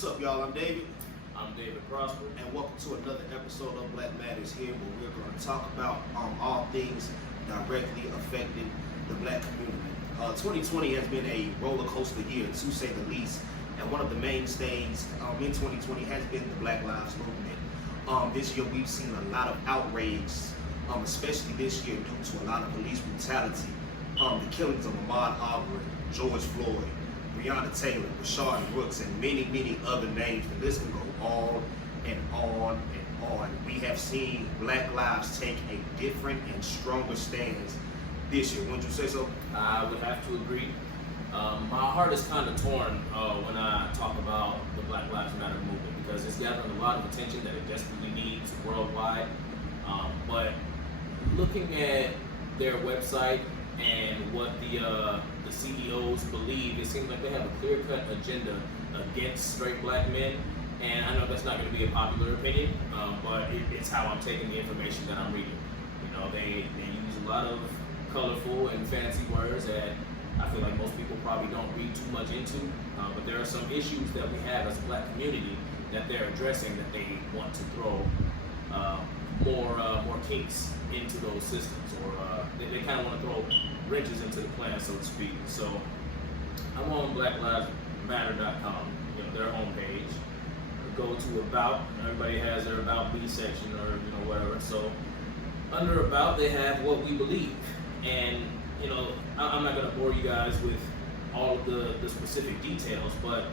What's up, y'all? I'm David. I'm David Prosper. And welcome to another episode of Black Matters here, where we're going to talk about all things directly affecting the black community. 2020 has been a roller coaster year, to say the least. And one of the mainstays in 2020 has been the Black Lives Movement. This year we've seen a lot of outrage, especially this year due to a lot of police brutality. The killings of Ahmaud Arbery, George Floyd, Breonna Taylor, Rashard Brooks, and many, many other names. The list can go on and on and on. We have seen Black lives take a different and stronger stance this year. Wouldn't you say so? I would have to agree. My heart is kind of torn when I talk about the Black Lives Matter movement, because it's gathering a lot of attention that it desperately needs worldwide. But looking at their website and what the CEOs believe, it seems like they have a clear-cut agenda against straight black men. And I know that's not going to be a popular opinion, but it's how I'm taking the information that I'm reading. You know, they use a lot of colorful and fancy words that I feel like most people probably don't read too much into. But there are some issues that we have as a black community that they're addressing, that they want to throw more kinks into those systems, or they kind of want to throw wrenches into the plan, so to speak. So I'm on blacklivesmatter.com, their homepage. Go to About. Everybody has their About Me section, or whatever. So under About, they have what we believe, and I'm not going to bore you guys with all of the specific details, but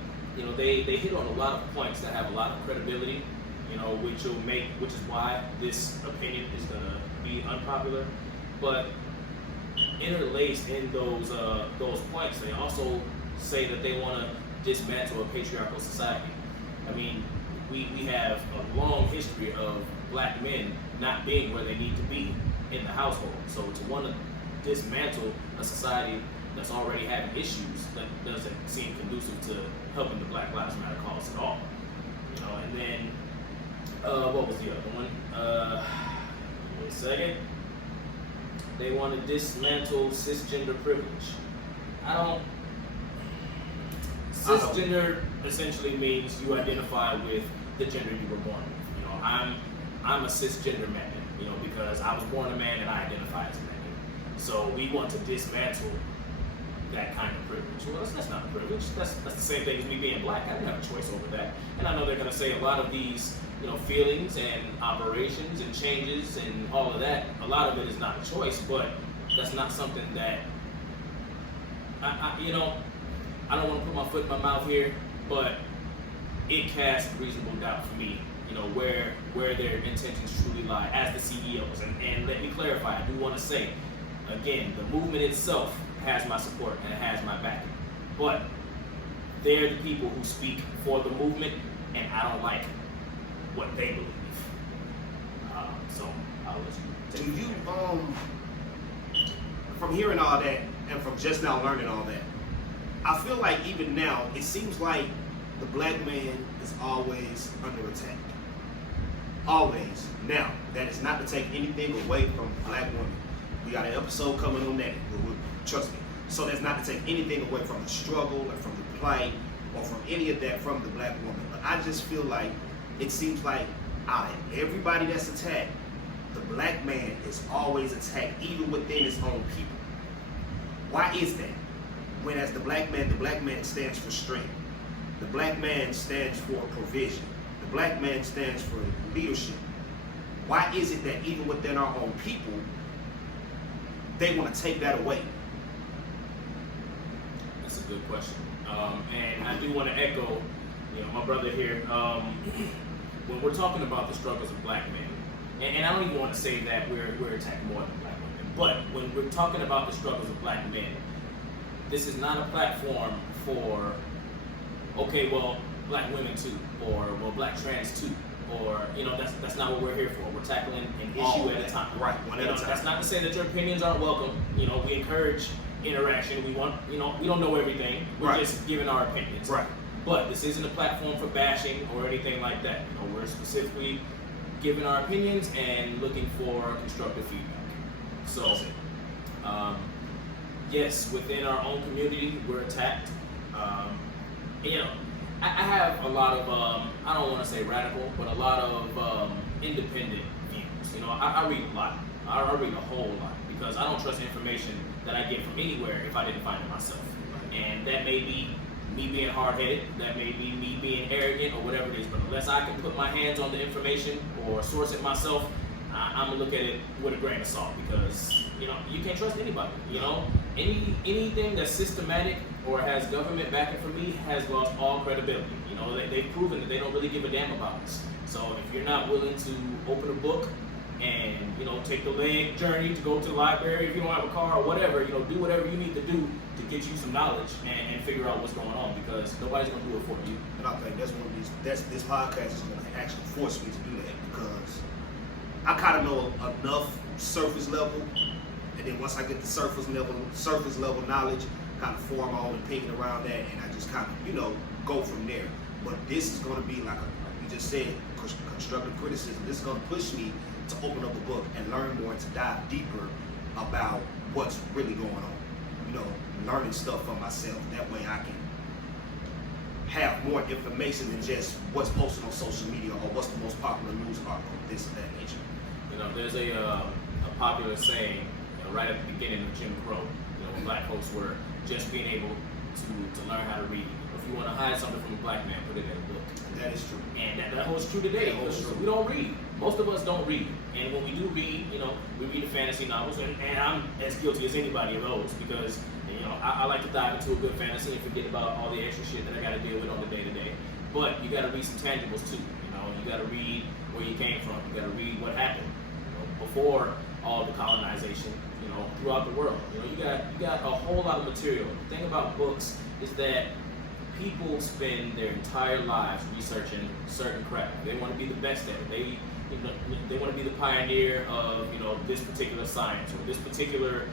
they hit on a lot of points that have a lot of credibility, which is why this opinion is going to be unpopular. But interlaced in those points, they also say that they want to dismantle a patriarchal society. I mean, we have a long history of black men not being where they need to be in the household. So to want to dismantle a society that's already having issues, that doesn't seem conducive to helping the Black Lives Matter cause at all. And then what was the other one? Wait a second. They want to dismantle cisgender privilege. Cisgender essentially means you identify with the gender you were born with. I'm a cisgender man, because I was born a man and I identify as a man. So we want to dismantle that kind of privilege. Well, that's not a privilege. That's the same thing as me being black. I didn't have a choice over that. And I know they're going to say a lot of these, feelings and operations and changes and all of that. A lot of it is not a choice, but that's not something that I don't want to put my foot in my mouth here, but it casts reasonable doubt for me, where their intentions truly lie as the CEOs. And let me clarify, I do want to say, again, the movement itself has my support and it has my backing. But they're the people who speak for the movement, and I don't like what they believe. So I'll let you. Do you, from hearing all that and from just now learning all that, I feel like even now, it seems like the black man is always under attack. Always. Now, that is not to take anything away from black women. We got an episode coming on that. Trust me. So that's not to take anything away from the struggle or from the plight or from any of that from the black woman. But I just feel like it seems like out of everybody that's attacked, the black man is always attacked, even within his own people. Why is that? When as the black man stands for strength. The black man stands for provision. The black man stands for leadership. Why is it that even within our own people, they want to take that away? That's a good question. And I do want to echo, my brother here, when we're talking about the struggles of black men, and I don't even want to say that we're attacking more than black women, but when we're talking about the struggles of black men, this is not a platform for, okay, well, black women too, or well, black trans too, or that's not what we're here for. We're tackling an issue at a time. Right, one at a time. That's not to say that your opinions aren't welcome. We encourage interaction. We want, we don't know everything. We're just giving our opinions. Right. But this isn't a platform for bashing or anything like that. We're specifically giving our opinions and looking for constructive feedback. So, yes, within our own community, we're attacked. I have a lot of, I don't want to say radical, but a lot of independent views. You know, I read a lot. I read a whole lot because I don't trust information that I get from anywhere if I didn't find it myself. And that may be me being hard-headed, that may be me being arrogant or whatever it is, but unless I can put my hands on the information or source it myself, I'm gonna look at it with a grain of salt because, you know, you can't trust anybody. You know, anything that's systematic or has government backing for me has lost all credibility. You know, they've proven that they don't really give a damn about us. So if you're not willing to open a book and, you know, take the leg journey to go to the library, if you don't have a car or whatever, you know, do whatever you need to do to get you some knowledge and figure out what's going on because nobody's gonna do it for you. And I think that's one of these. This podcast is going to actually force me to do that because I kind of know enough surface level, and then once I get the surface level knowledge, kind of form my own opinion around that, and I just kind of, you know, go from there. But this is going to be like you just said, constructive criticism. This is going to push me to open up a book and learn more and to dive deeper about what's really going on. You know, learning stuff for myself. That way I can have more information than just what's posted on social media or what's the most popular news article, this and that nature. You know, there's a popular saying, you know, right at the beginning of Jim Crow, you know, when black folks were just being able to learn how to read. If you want to hide something from a black man, put it in a book. That is true. And that holds true today. We don't read. Most of us don't read. And when we do read, you know, we read the fantasy novels, and I'm as guilty as anybody of those because, you know, I like to dive into a good fantasy and forget about all the extra shit that I got to deal with on the day-to-day. But you got to read some tangibles too. You know, you got to read where you came from. You got to read what happened, you know, before all the colonization, you know, throughout the world. You know, you got a whole lot of material. The thing about books is that people spend their entire lives researching certain craft. They want to be the best at it. They want to be the pioneer of, you know, this particular science or this particular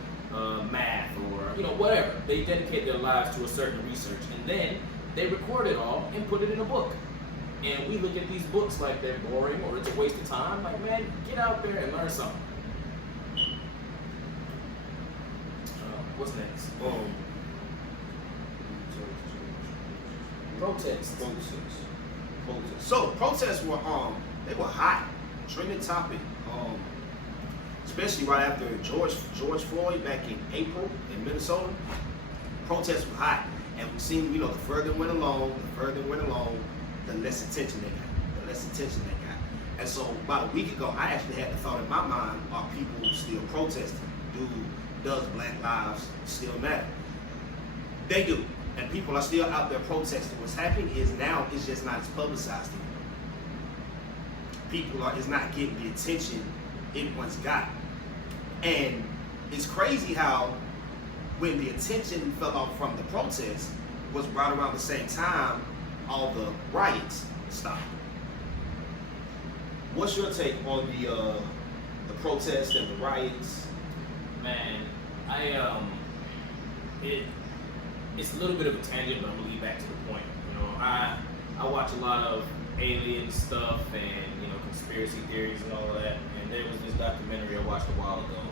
math or, you know, whatever. They dedicate their lives to a certain research, and then they record it all and put it in a book. And we look at these books like they're boring or it's a waste of time. Like, man, get out there and learn something. What's next? Protests. So protests were they were hot, trending topic. Especially right after George Floyd back in April in Minnesota. Protests were hot, and we seen, you know, the further it went along, the less attention they got. And so about a week ago, I actually had the thought in my mind: are people still protesting? Does Black Lives still matter? They do. And people are still out there protesting. What's happening is now it's just not as publicized anymore. It's not getting the attention it once got. And it's crazy how when the attention fell off from the protests was right around the same time all the riots stopped. What's your take on the protests and the riots? Man, it's a little bit of a tangent, but I'm gonna lead back to the point. You know, I watch a lot of alien stuff and, you know, conspiracy theories and all of that. And there was this documentary I watched a while ago,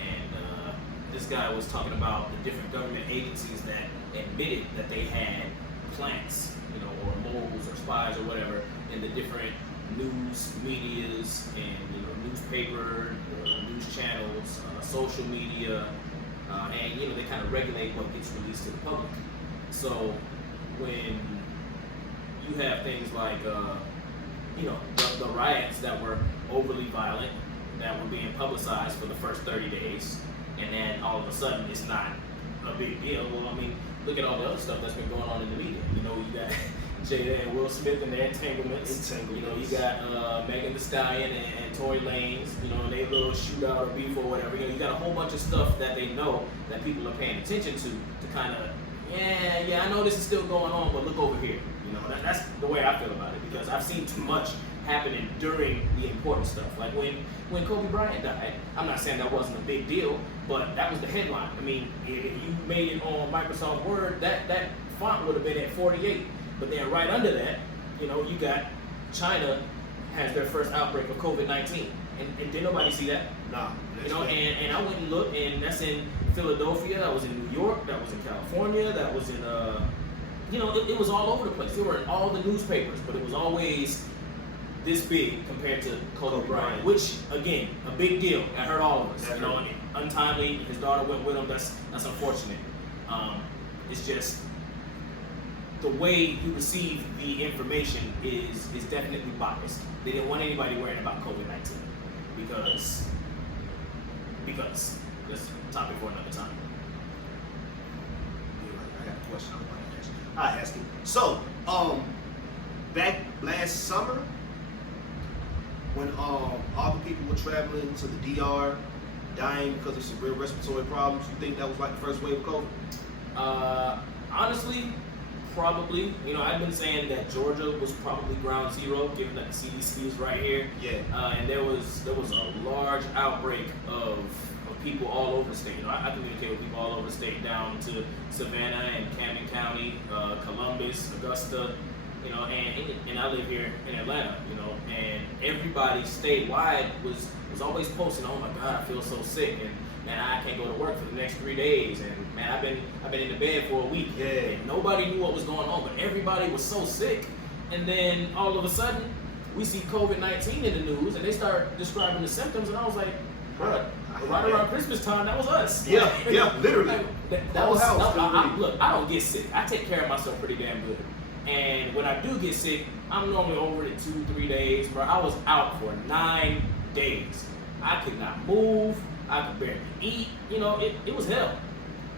and this guy was talking about the different government agencies that admitted that they had plants, you know, or moles or spies or whatever in the different news medias and, you know, newspaper, news channels, social media. And, you know, they kind of regulate what gets released to the public. So when you have things like, you know, the riots that were overly violent, that were being publicized for the first 30 days, and then all of a sudden it's not a big deal. Well, I mean, look at all the other stuff that's been going on in the media. You know, you got Jada and Will Smith and their entanglements. You know, you got Megan Thee Stallion and Tory Lanez, you know, their little shootout or beef or whatever. You know, you got a whole bunch of stuff that they know that people are paying attention to kind of, yeah, I know this is still going on, but look over here. You know, that's the way I feel about it, because I've seen too much happening during the important stuff. Like when Kobe Bryant died, I'm not saying that wasn't a big deal, but that was the headline. I mean, if you made it on Microsoft Word, that font would have been at 48. But then right under that, you know, you got China has their first outbreak of COVID-19. And did nobody see that? Nah. You know, and I went and looked, and that's in Philadelphia, that was in New York, that was in California, that was in it was all over the place. They were in all the newspapers, but it was always this big compared to Kobe Bryant, which again, a big deal. That hurt all of us. And untimely. His daughter went with him. That's unfortunate. It's just the way you receive the information is definitely biased. They didn't want anybody worrying about COVID-19 because that's a topic for another time. I got a question I'm going to ask you. I asked him. So, back last summer, when all the people were traveling to the DR, dying because of severe respiratory problems, you think that was like the first wave of COVID? Honestly, probably. I've been saying that Georgia was probably ground zero, given that the CDC is right here. Yeah. And there was a large outbreak of people all over the state. I communicate with people all over the state, down to Savannah and Camden County, Columbus, Augusta, and I live here in Atlanta, and everybody statewide was always posting, oh my God, I feel so sick, and man, I can't go to work for the next 3 days, and man, I've been in the bed for a week. Yeah. And nobody knew what was going on, but everybody was so sick, and then all of a sudden, we see COVID-19 in the news, and they start describing the symptoms, and I was like, bro, right around Christmas time, that was us. Yeah, literally. That was look, I don't get sick. I take care of myself pretty damn good. And when I do get sick, I'm normally over it 2-3 days, bro. I was out for 9 days. I could not move. I could barely eat. It was hell.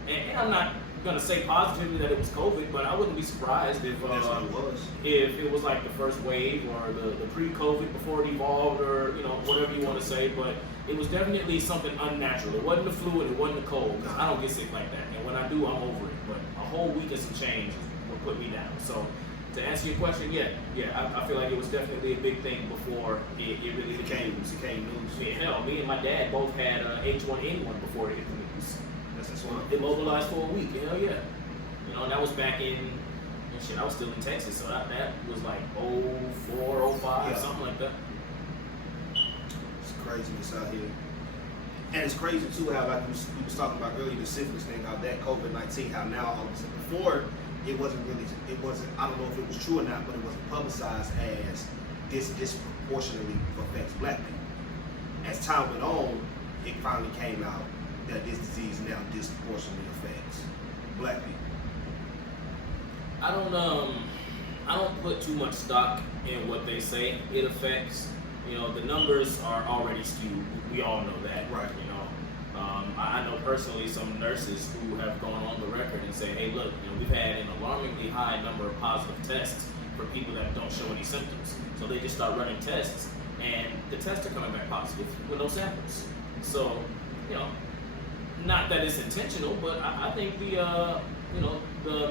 And I'm not gonna say positively that it was COVID, but I wouldn't be surprised if it was like the first wave or the pre-COVID before it evolved, or whatever you want to say. But it was definitely something unnatural. It wasn't the flu and it wasn't the cold. I don't get sick like that, and when I do, I'm over it. But a whole week of some change will put me down. So to answer your question, I feel like it was definitely a big thing before it really became news. Yeah, hell, me and my dad both had H1N1 before it hit the news. That's one. Immobilized for a week. Hell yeah. And that was back in, I was still in Texas, so that was like 04, 05, something like that. It's craziness out here. And it's crazy too how, like we was talking about earlier, the syphilis thing, how that COVID-19, how now all of a sudden, before it wasn't, I don't know if it was true or not, but it wasn't publicized as this disproportionately affects black people. As time went on, it finally came out that this disease now disproportionately affects black people. I don't put too much stock in what they say it affects. The numbers are already skewed. We all know that. Right. I know personally some nurses who have gone on the record and say, hey, look, we've had an alarmingly high number of positive tests for people that don't show any symptoms. So they just start running tests, and the tests are coming back positive with no samples. So, not that it's intentional, but I think the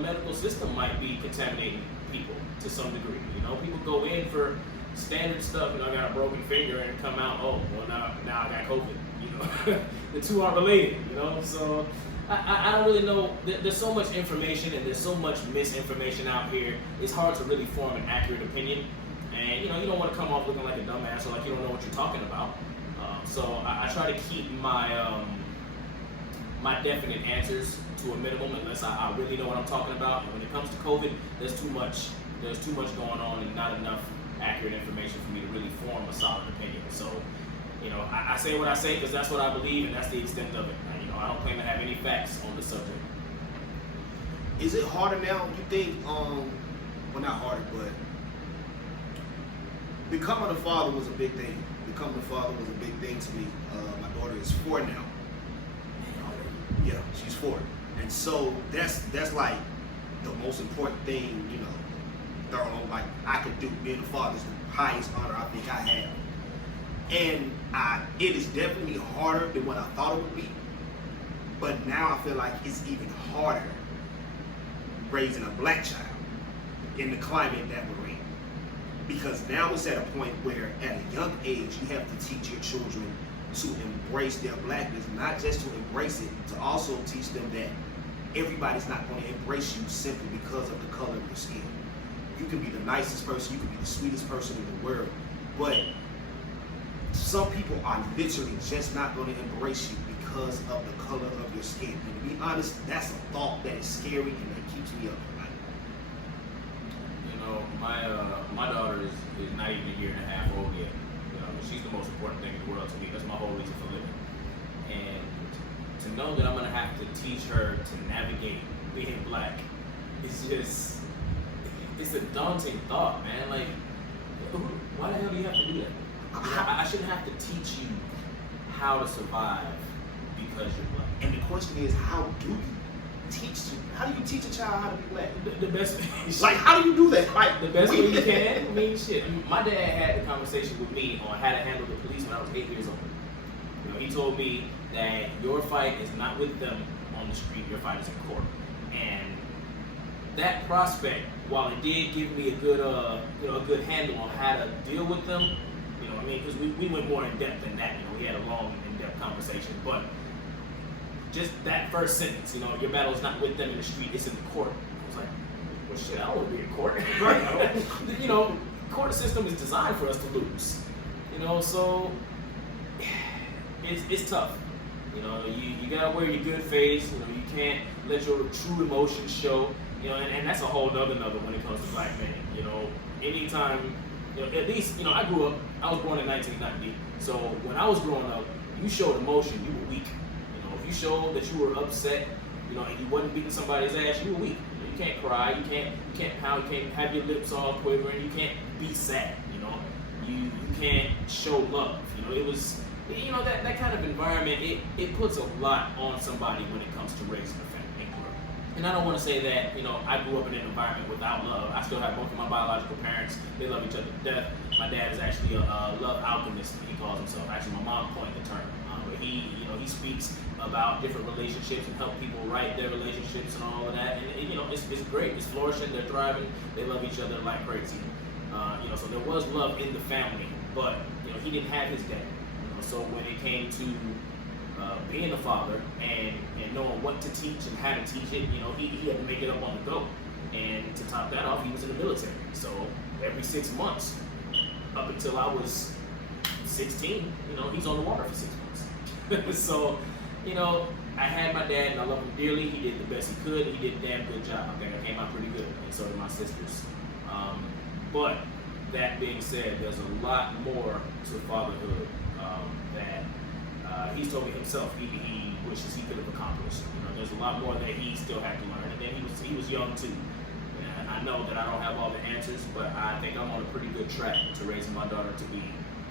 medical system might be contaminating people to some degree. People go in for standard stuff, I got a broken finger, and come out, oh, well, now I got COVID. The two aren't related, So I don't really know. There's so much information and there's so much misinformation out here. It's hard to really form an accurate opinion. And you don't want to come off looking like a dumbass or like you don't know what you're talking about. So I try to keep my my definite answers to a minimum unless I really know what I'm talking about. And when it comes to COVID, there's too much going on and not enough accurate information for me to really form a solid opinion. So, I say what I say because that's what I believe and that's the extent of it. I don't claim to have any facts on the subject. Is it harder now, you think, well, not harder, but becoming a father was a big thing. Becoming a father was a big thing to me. My daughter is 4 now. Yeah, she's 4. And so that's like the most important thing, like I could do. Being a father is the highest honor I think I have. And it is definitely harder than what I thought it would be. But now I feel like it's even harder raising a black child in the climate that we're in. Because now it's at a point where at a young age you have to teach your children to embrace their blackness, not just to embrace it, to also teach them that everybody's not going to embrace you simply because of the color of your skin. You can be the nicest person, you can be the sweetest person in the world, but some people are literally just not going to embrace you because of the color of your skin. And to be honest, that's a thought that is scary and that keeps me up at night. is not even a year and a half old yet. You know, she's the most important thing in the world to me. That's my whole reason for living. And to know that I'm gonna have to teach her to navigate being black, it's a daunting thought, man. Like, why the hell do you have to do that? I shouldn't have to teach you how to survive because you're black. And the question is, how do you teach you? How do you teach a child how to be black? The best, like, how do you do that? Like, the best way you can. I mean, shit. My dad had the conversation with me on how to handle the police when I was 8 years old. You know, he told me that your fight is not with them on the street. Your fight is in court. And that prospect, while it did give me a good, a good handle on how to deal with them, you know, I mean, because we went more in depth than that. You know, we had a long, in-depth conversation, but just that first sentence, you know, your battle is not with them in the street, it's in the court. I was like, well, shit, I don't want to be in court. Right. You know, court system is designed for us to lose. You know, so it's tough. You know, you gotta wear your good face. You know, you can't let your true emotions show. You know, and that's a whole nother when it comes to black men. You know, anytime, you know, at least, you know, I was born in 1990. So when I was growing up, you showed emotion, you were weak. You showed that you were upset, you know, and you wasn't beating somebody's ass, you were weak. You can't cry, you can't pound, you can't have your lips all quivering, you can't be sad, you know. You can't show love. You know, it was, you know, that kind of environment, it puts a lot on somebody when it comes to raising a family. And I don't want to say that, you know, I grew up in an environment without love. I still have both of my biological parents. They love each other to death. My dad is actually a love alchemist, he calls himself. Actually, my mom coined the term. But he speaks about different relationships and help people write their relationships and all of that. And you know, it's great. It's flourishing. They're thriving. They love each other like crazy. You know, so there was love in the family, but you know, he didn't have his dad. You know, so when it came to being a father and knowing what to teach and how to teach it, you know, he had to make it up on the go. And to top that off, he was in the military. So every 6 months, up until I was 16, you know, he's on the water for 6 months. So, you know, I had my dad and I love him dearly. He did the best he could. He did a damn good job. I think I came out pretty good, and so did my sisters. But that being said, there's a lot more to fatherhood that he's told me himself he wishes he could have accomplished. You know, there's a lot more that he still had to learn, and then he was young too. And I know that I don't have all the answers, but I think I'm on a pretty good track to raising my daughter to be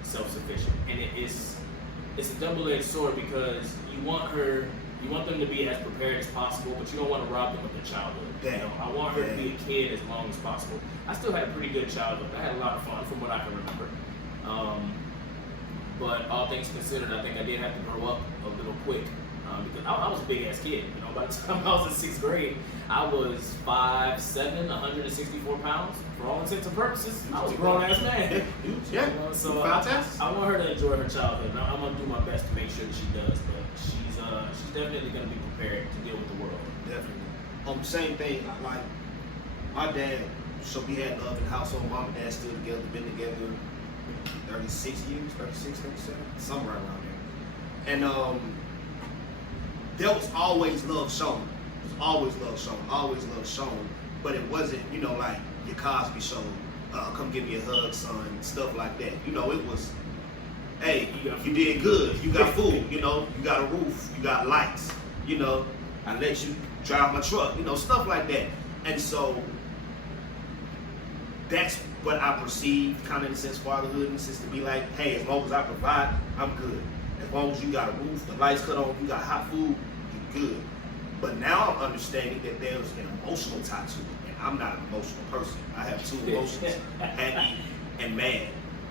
self-sufficient. And it's a double-edged sword because you want them to be as prepared as possible, but you don't want to rob them of their childhood. You know, I want her to be a kid as long as possible. I still had a pretty good childhood. I had a lot of fun from what I can remember. But all things considered, I think I did have to grow up a little quick because I was a big-ass kid. You know, by the time I was in 6th grade, I was 5'7", 164 pounds. For all intents and purposes, I was a grown-ass man. Yeah, you know, so fantastic. I want her to enjoy her childhood. And I'm gonna do my best to make sure that she does. But she's definitely gonna be prepared to deal with the world. Definitely. Same thing. Like my dad, so we had love in the household. Mom and dad still together, been together 36 years, 36, 37, somewhere around there. And there was always love shown. There was always love shown. But it wasn't, you know, like your Cosby Show, come give me a hug, son, stuff like that. You know, it was, hey, you did good, you got food, you know, you got a roof, you got lights, you know, I let you drive my truck, you know, stuff like that. And so that's what I perceived kind of in the sense fatherhood, in the sense to be like, hey, as long as I provide, I'm good. As long as you got a roof, the lights cut on, you got hot food, you're good. But now I'm understanding that there's an emotional tie to it. And I'm not an emotional person. I have two emotions, happy and mad.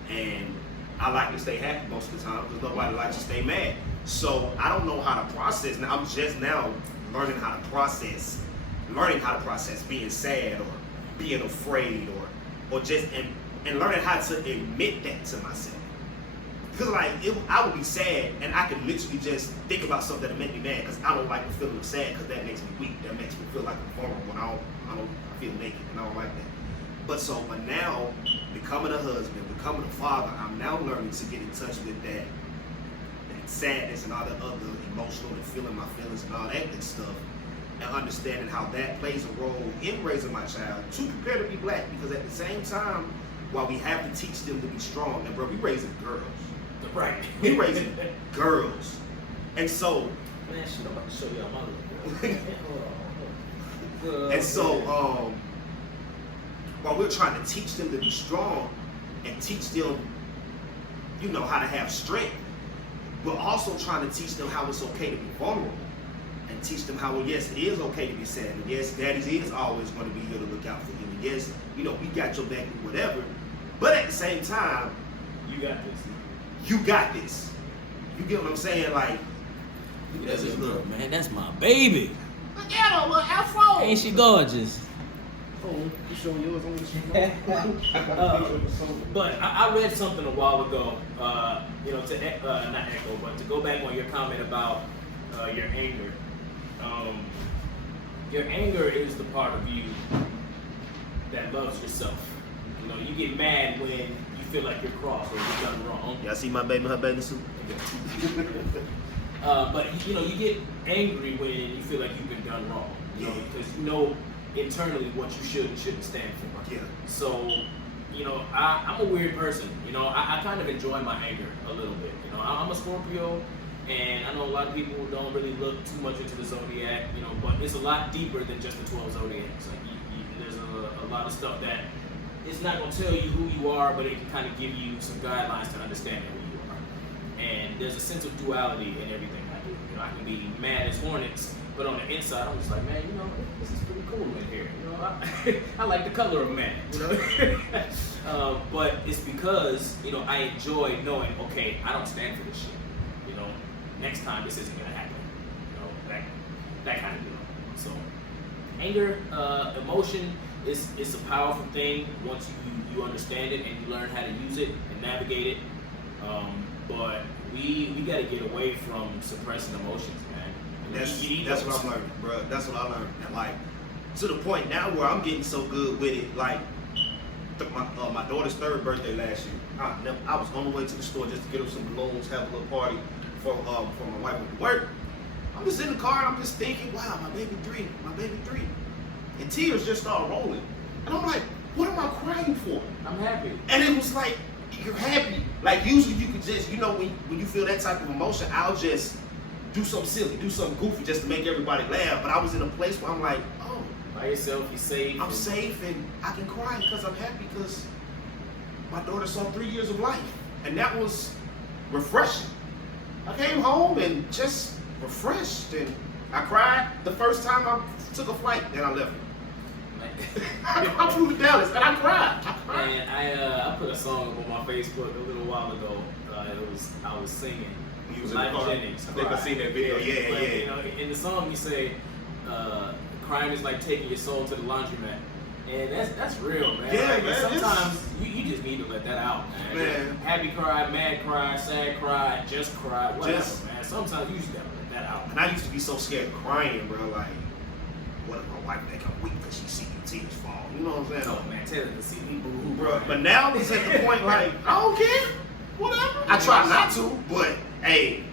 And I like to stay happy most of the time because nobody likes to stay mad. So I don't know how to process. Now I'm just now learning how to process being sad or being afraid or just and learning how to admit that to myself. Because like I would be sad and I could literally just think about something that make me mad because I don't like the feeling of sad because that makes me weak. That makes me feel like I'm vulnerable when I feel naked and I don't like that. But now becoming a husband, becoming a father, I'm now learning to get in touch with that sadness and all the other emotional and feeling my feelings and all that good stuff, and understanding how that plays a role in raising my child to prepare to be black. Because at the same time, while we have to teach them to be strong, and bro, we raising girls. Right. We raising girls. And so, man, shit, I'm about to show y'all my little girl. and so, while we're trying to teach them to be strong and teach them, you know, how to have strength, we're also trying to teach them how it's okay to be vulnerable and teach them how, well, yes, it is okay to be sad. And yes, daddy's is always going to be here to look out for you. And yes, you know, we got your back and whatever. But at the same time, You got this. you got this. You get what I'm saying? Like, That's this girl, man. That's my baby. look at her, little afro. Ain't she gorgeous? Oh, you showing yours on the screen? But I read something a while ago, you know, to not echo, but to go back on your comment about your anger. Your anger is the part of you that loves yourself. You know, you get mad when you feel like you're cross or you've done wrong. Y'all see my baby in her bathing suit? But you know, you get angry when you feel like you've been done wrong. You know, because you know internally what you should and shouldn't stand for. Yeah. So, you know, I'm a weird person. You know, I kind of enjoy my anger a little bit. You know, I'm a Scorpio, and I know a lot of people don't really look too much into the zodiac. You know, but it's a lot deeper than just the 12 zodiacs. Like, there's a lot of stuff that it's not going to tell you who you are, but it can kind of give you some guidelines to understanding who you are. And there's a sense of duality in everything I do. You know, I can be mad as hornets, but on the inside, I'm just like, man, you know, this is pretty cool in here. You know, I like the color of man. You know, but it's because, you know, I enjoy knowing, okay, I don't stand for this shit. You know, next time this isn't gonna happen. You know, that kind of deal. So, anger, emotion is a powerful thing once you understand it and you learn how to use it and navigate it. But we got to get away from suppressing emotions, man. That's what I'm learning, bro. That's what I learned. And like, to the point now where I'm getting so good with it. Like, my daughter's 3rd birthday last year. I was on the way to the store just to get her some balloons, have a little party for my wife went to work. I'm just in the car and I'm just thinking, wow, my baby 3. And tears just started rolling. And I'm like, what am I crying for? I'm happy. And it was like, you're happy. Like, usually you could just, you know, when you feel that type of emotion, I'll just do something silly, do something goofy just to make everybody laugh. But I was in a place where I'm like, oh, by yourself, you're safe. I'm safe and I can cry because I'm happy because my daughter saw 3 years of life. And that was refreshing. I came home and just refreshed, and I cried the first time I took a flight, then I left. I flew to Dallas and I cried. And I put a song up on my Facebook a little while ago. I was singing. You was in Life the car. Jennings. I think I seen that video. Yeah. You know, in the song you say, crying is like taking your soul to the laundromat. And that's real, man. Yeah, like, man. Sometimes you just need to let that out, man. Happy cry, mad cry, sad cry, just cry, whatever, man. Sometimes you just gotta let that out. And I used to be so scared of crying, bro. Like, what if my wife think I'm weak because she see me tears fall? You know what I'm saying? Oh man, tell her to see me boo, bro. But now it's at the point like, I don't care. Whatever. I try not to, but hey,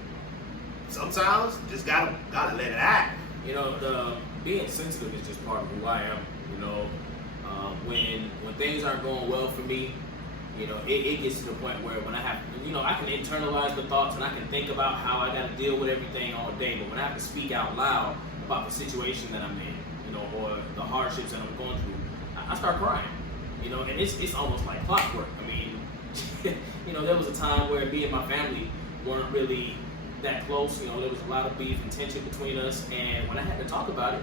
sometimes just gotta let it out. You know, being sensitive is just part of who I am. You know, when things aren't going well for me, you know, it gets to the point where when I have, you know, I can internalize the thoughts and I can think about how I got to deal with everything all day. But when I have to speak out loud about the situation that I'm in, you know, or the hardships that I'm going through, I start crying. You know, and it's almost like clockwork. I mean, you know, there was a time where me and my family weren't really that close. You know, there was a lot of beef and tension between us, and when I had to talk about it,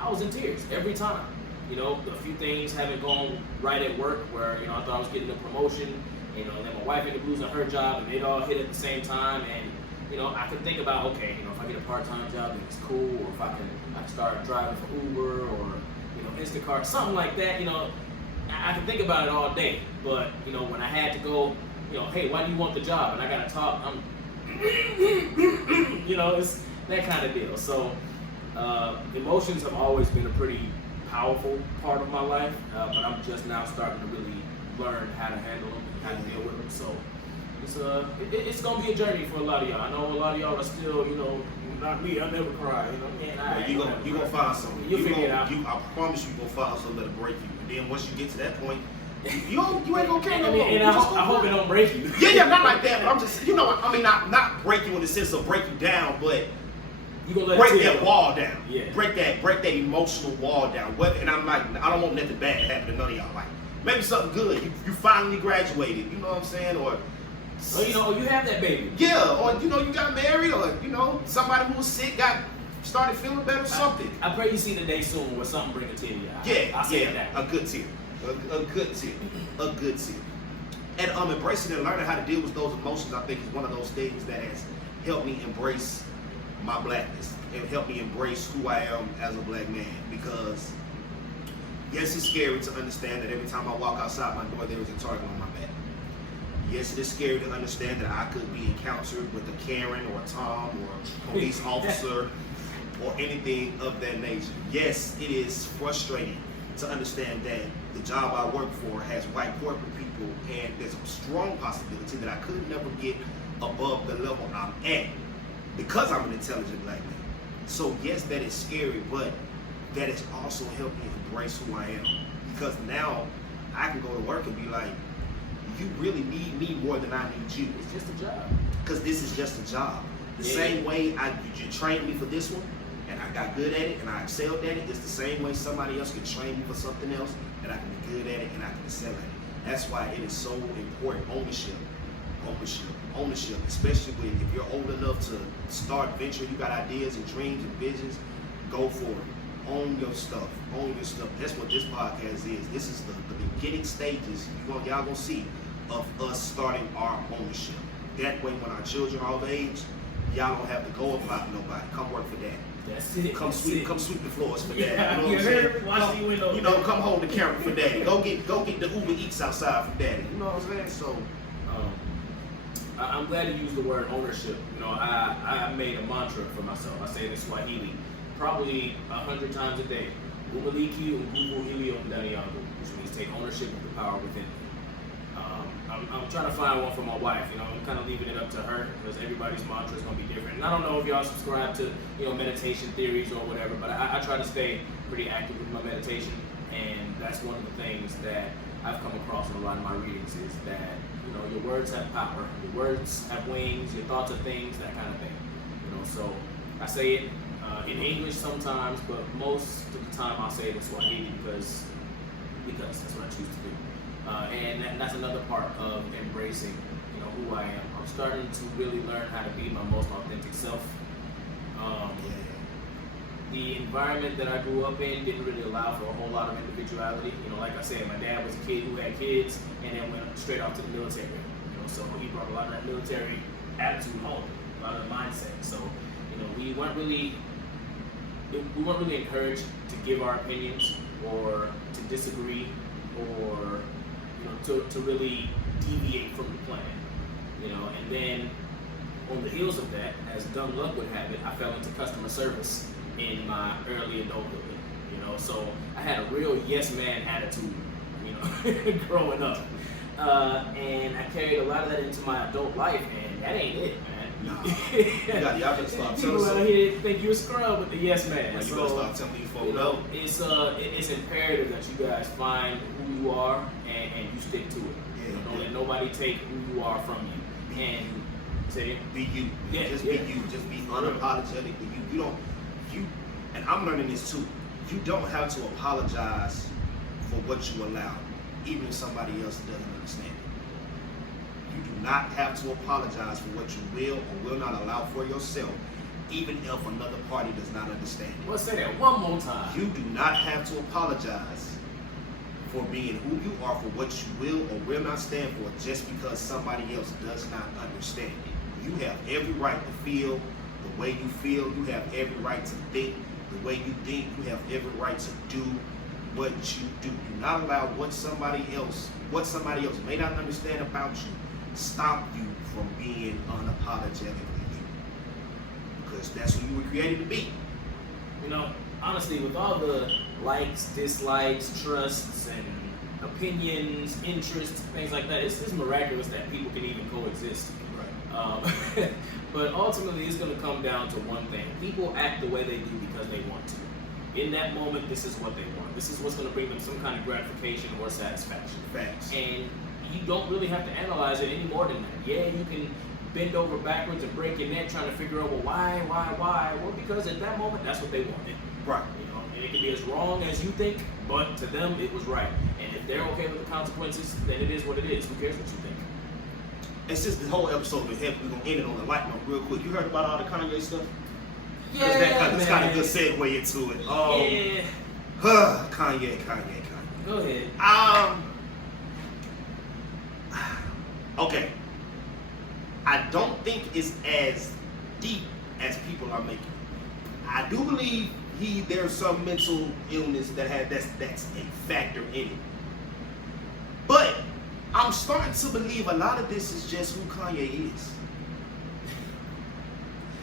I was in tears every time. You know, a few things haven't gone right at work where, you know, I thought I was getting a promotion, you know, and then my wife ended up losing her job, and it all hit at the same time, and, you know, I could think about, okay, you know, if I get a part-time job, then it's cool, or if I can start driving for Uber, or, you know, Instacart, something like that, you know, I can think about it all day, but, you know, when I had to go, you know, hey, why do you want the job? And I got to talk, I'm, you know, it's that kind of deal. So, emotions have always been a pretty powerful part of my life, but I'm just now starting to really learn how to handle them and how to deal with them. So, it's going to be a journey for a lot of y'all. I know a lot of y'all are still, you know, not me, I never cry, you know, man, you gonna find something. You'll figure it out. I promise you're gonna find something that'll break you. And then once you get to that point, You ain't gonna care no more. And I hope it don't break you. Yeah, not like that. But I'm just, not break you in the sense of break you down, but You gonna let break it that go. wall down. Yeah. Break that emotional wall down. And I'm like, I don't want nothing bad to happen to none of y'all. Like, maybe something good. You finally graduated. You know what I'm saying? Or you have that baby. yeah, or you got married, or somebody who was sick started feeling better, something. I pray you see the day soon where something bring a tear to your eye. Yeah, I'll say that. a good tear, a good tear, a good tear. And embracing and learning how to deal with those emotions, I think, is one of those things that has helped me embrace my blackness and helped me embrace who I am as a black man. Because yes, it's scary to understand that every time I walk outside my door, there is a target on my back. Yes, it is scary to understand that I could be encountered with a Karen or a Tom or a police officer or anything of that nature. Yes, it is frustrating to understand that the job I work for has white corporate people, and there's a strong possibility that I could never get above the level I'm at because I'm an intelligent black man. So yes, that is scary, but that has also helped me embrace who I am. Because now I can go to work and be like, you really need me more than I need you. It's just a job. Because this is just a job. The same way you trained me for this one, and I got good at it, and I excelled at it, it's the same way somebody else can train me for something else, and I can be good at it, and I can excel at it. That's why it is so important, ownership, especially if you're old enough to start venturing, you got ideas and dreams and visions, go for it. Own your stuff. That's what this podcast is. This is the beginning stages, y'all gonna see, of us starting our ownership. That way, when our children are of age, y'all don't have to go apply for nobody. Come work for daddy. That's it. Come sweep the floors for daddy. Yeah, You know what I'm saying? watch the window. Come hold the camera for daddy. Go get the Uber Eats outside for daddy. You know what I'm saying? So, I'm glad you used the word ownership. I made a mantra for myself. I say it in Swahili probably 100 times a day. Umiliki Nguvu Ndani yangu, which means take ownership of the power within me. I'm trying to find one for my wife. I'm kind of leaving it up to her because everybody's mantra is going to be different. And I don't know if y'all subscribe to meditation theories or whatever, but I try to stay pretty active with my meditation, and that's one of the things that I've come across in a lot of my readings is that your words have power, your words have wings, your thoughts are things, that kind of thing. So I say it in English sometimes, but most of the time I'll say it in Swahili because that's what I choose to do. And that's another part of embracing, who I am. I'm starting to really learn how to be my most authentic self. The environment that I grew up in didn't really allow for a whole lot of individuality. Like I said, my dad was a kid who had kids and then went straight off to the military. So he brought a lot of that military attitude home, a lot of the mindset. So, we weren't really encouraged to give our opinions or to disagree or to really deviate from the plan. And then on the heels of that, as dumb luck would have it, I fell into customer service in my early adulthood. So I had a real yes man attitude, growing up. And I carried a lot of that into my adult life, and that ain't it, man. Nah. Y'all better stop telling people out here think you a scrub with the yes man. You better stop telling these folks no. It's imperative that you guys find who you are and you stick to it. Don't let nobody take who you are from you. And say be you. Yeah, Just be you. Just be unapologetic. And I'm learning this too. You don't have to apologize for what you allow, even if somebody else doesn't understand it. You do not have to apologize for what you will or will not allow for yourself, even if another party does not understand it. Well, say that one more time. You do not have to apologize for being who you are, for what you will or will not stand for, just because somebody else does not understand it. You have every right to feel the way you feel. You have every right to think the way you think. You have every right to do what you do. Do not allow what somebody else may not understand about you stop you from being unapologetically you. Because that's who you were created to be. Honestly, with all the likes, dislikes, trusts, and opinions, interests, things like that, it's miraculous that people can even coexist. Right. But ultimately, it's going to come down to one thing. People act the way they do because they want to. In that moment, this is what they want. This is what's going to bring them some kind of gratification or satisfaction. Facts. And you don't really have to analyze it any more than that. Yeah, you can bend over backwards and break your neck trying to figure out, well, why? Well, because at that moment, that's what they wanted. Right. You know, and it can be as wrong as you think, but to them, it was right. And if they're okay with the consequences, then it is what it is. Who cares what you think? And since the whole episode was heavy, we're gonna end it on a light note real quick. You heard about all the Kanye stuff? Yeah, That's kind of a good segue into it. Kanye. Go ahead. Okay. I don't think it's as deep as people are making. I do believe there's some mental illness that's a factor in it. But I'm starting to believe a lot of this is just who Kanye is.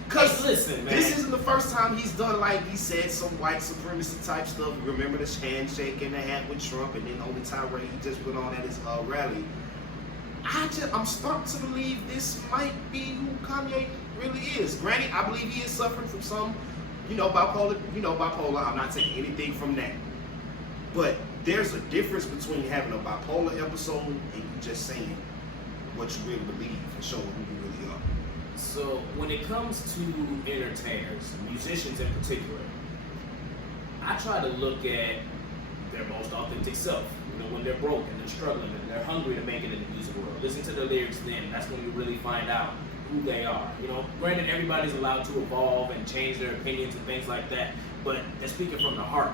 Cause listen, man, this isn't the first time he's done, like he said, some white supremacy type stuff. Remember the handshake and the hat with Trump, and then on the tirade he just went on at his rally. I'm starting to believe this might be who Kanye really is. Granted, I believe he is suffering from some, bipolar. I'm not taking anything from that, but there's a difference between having a bipolar episode and you just saying what you really believe and showing who you really are. So when it comes to entertainers, musicians in particular, I try to look at their most authentic self. When they're broke and they're struggling and they're hungry to make it in the music world. Listen to their lyrics then. That's when you really find out who they are. Granted, everybody's allowed to evolve and change their opinions and things like that, but they're speaking from the heart.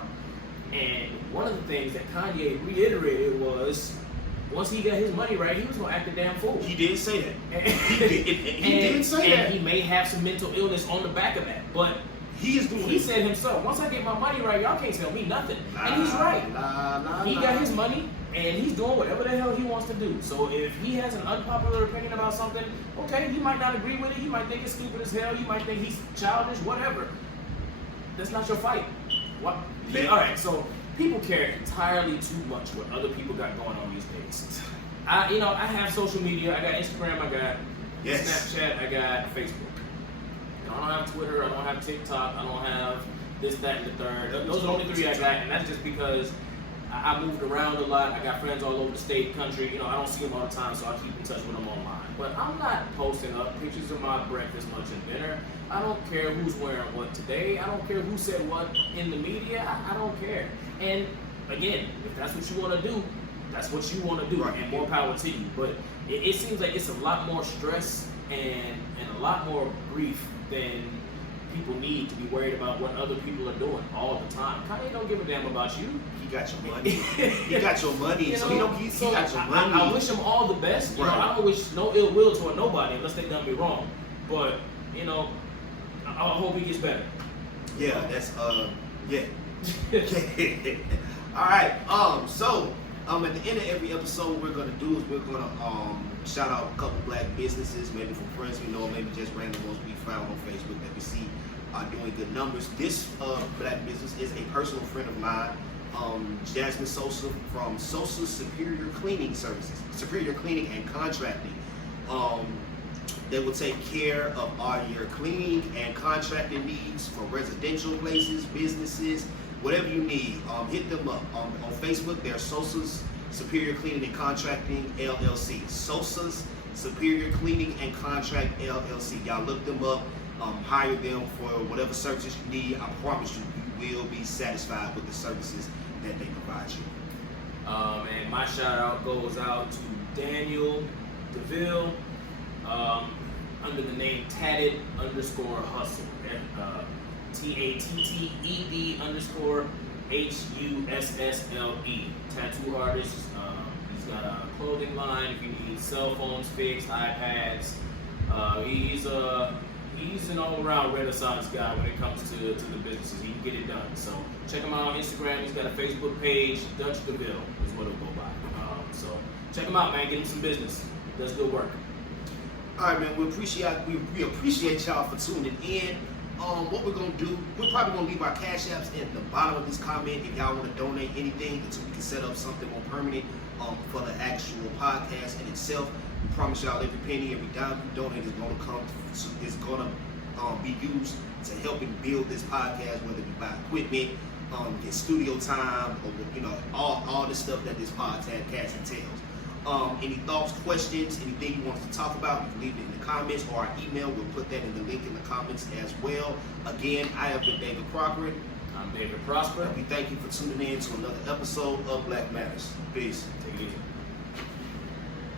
And one of the things that Kanye reiterated was, once he got his money right, he was gonna act a damn fool. He did say that. He did say that. And he may have some mental illness on the back of that, but he said himself, once I get my money right, y'all can't tell me nothing. And he's right. He got his money, and he's doing whatever the hell he wants to do. So if he has an unpopular opinion about something, okay, you might not agree with it. You might think it's stupid as hell. You might think he's childish, whatever. That's not your fight. What? All right, so people care entirely too much what other people got going on these days. I have social media. I got Instagram. I got Snapchat. I got Facebook. I don't have Twitter, I don't have TikTok, I don't have this, that, and the third. Those are the only three I got, and that's just because I moved around a lot. I got friends all over the state, country. I don't see them all the time, so I keep in touch with them online. But I'm not posting up pictures of my breakfast, lunch, and dinner. I don't care who's wearing what today. I don't care who said what in the media. I don't care. And again, if that's what you want to do, that's what you want to do, and more power to you. But it seems like it's a lot more stress and a lot more grief than people need to be worried about what other people are doing all the time. Kanye don't give a damn about you. He got your money. He got your money. He got your money. I wish him all the best. I don't wish no ill will toward nobody unless they done me wrong. But I hope he gets better. Yeah, that's yeah. All right. So at the end of every episode, what we're gonna do is we're gonna shout out a couple black businesses, maybe from friends we know, maybe just random ones we found on Facebook that we see are doing good numbers. This black business is a personal friend of mine, Jasmine Sosa from Sosa Superior Cleaning Services, Superior Cleaning and Contracting. They will take care of all your cleaning and contracting needs for residential places, businesses, whatever you need. Hit them up on Facebook. They're Sosa's Superior Cleaning and Contracting LLC. Sosa's Superior Cleaning and Contract LLC. Y'all look them up. Hire them for whatever services you need. I promise you, you will be satisfied with the services that they provide you. And my shout out goes out to Daniel DeVille under the name Tatted_Hustle. TATTED_HUSSLE. Tattoo artist. He's got a clothing line if you need cell phones fixed, iPads. He's an all-around renaissance guy when it comes to the businesses. He can get it done. So check him out on Instagram. He's got a Facebook page. Dutch DeVille is what it'll go by. So check him out, man. Get him some business. Does good work. All right, man. We appreciate y'all for tuning in. What we're gonna do, we're probably gonna leave our cash apps at the bottom of this comment if y'all want to donate anything until we can set up something more permanent for the actual podcast in itself. We promise y'all every penny, every dime you donate is gonna be used to help and build this podcast, whether we buy equipment, get studio time, or all the stuff that this podcast entails. Any thoughts, questions, anything you want us to talk about, you can leave it in the comments or our email. We'll put that in the link in the comments as well. Again, I have been David Crochran. I'm David Prosper. We thank you for tuning in to another episode of Black Matters. Peace. Take it easy.